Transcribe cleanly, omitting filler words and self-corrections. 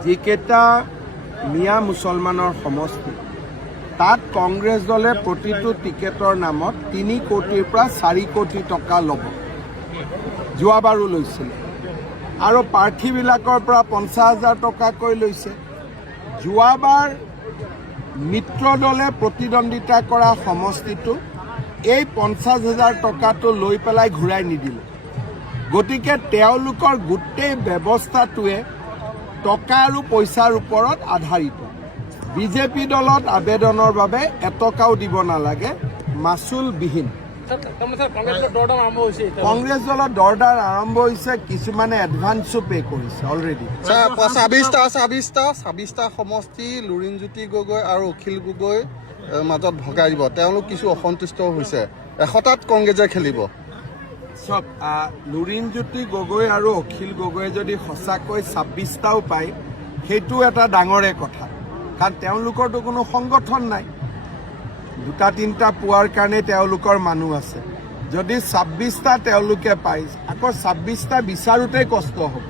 যিকেইটা মিয়া মুছলমানৰ সমষ্টি তাত কংগ্ৰেছ দলে প্ৰতিটো টিকেটৰ নামত 3 কোটিৰ পৰা 4 কোটি টকা ল'ব। যোৱাবাৰো লৈছিল আৰু প্ৰাৰ্থীবিলাকৰ পৰা 50,000 টকাকৈ লৈছে। যোৱাবাৰ মিত্ৰ দলে প্ৰতিদ্বন্দ্বিতা কৰা সমষ্টিটো এই 50,000 টকাটো লৈ পেলাই ঘূৰাই নিদিলে। গতিকে তেওঁলোকৰ গোটেই ব্যৱস্থাটোৱে টকা আৰু পইচাৰ ওপৰত আধাৰিত। বিজেপি দলত আবেদনৰ বাবে এটকাও দিব নালাগে, মাচুলবিহীন। কংগ্ৰেছ দলত দৰদাৰ আৰম্ভ হৈছে, কিছুমানে এডভান্সো পে কৰিছে অলৰেডি। 26টা সমষ্টি লুৰিণজ্যোতি গগৈ আৰু অখিল গগৈ মাজত ভগাই দিব। তেওঁলোক কিছু অসন্তুষ্ট হৈছে। 100টাত কংগ্ৰেছে খেলিব। চব লুৰিণজ্যোতি গগৈ আৰু অখিল গগৈয়ে যদি সঁচাকৈ 26টাও পায়, সেইটো এটা ডাঙৰে কথা, কাৰণ তেওঁলোকৰতো কোনো সংগঠন নাই। 2-3টা পোৱাৰ কাৰণে তেওঁলোকৰ মানুহ আছে। যদি 26টা তেওঁলোকে পায়, আকৌ 26টা বিচাৰোঁতেই কষ্ট হ'ব।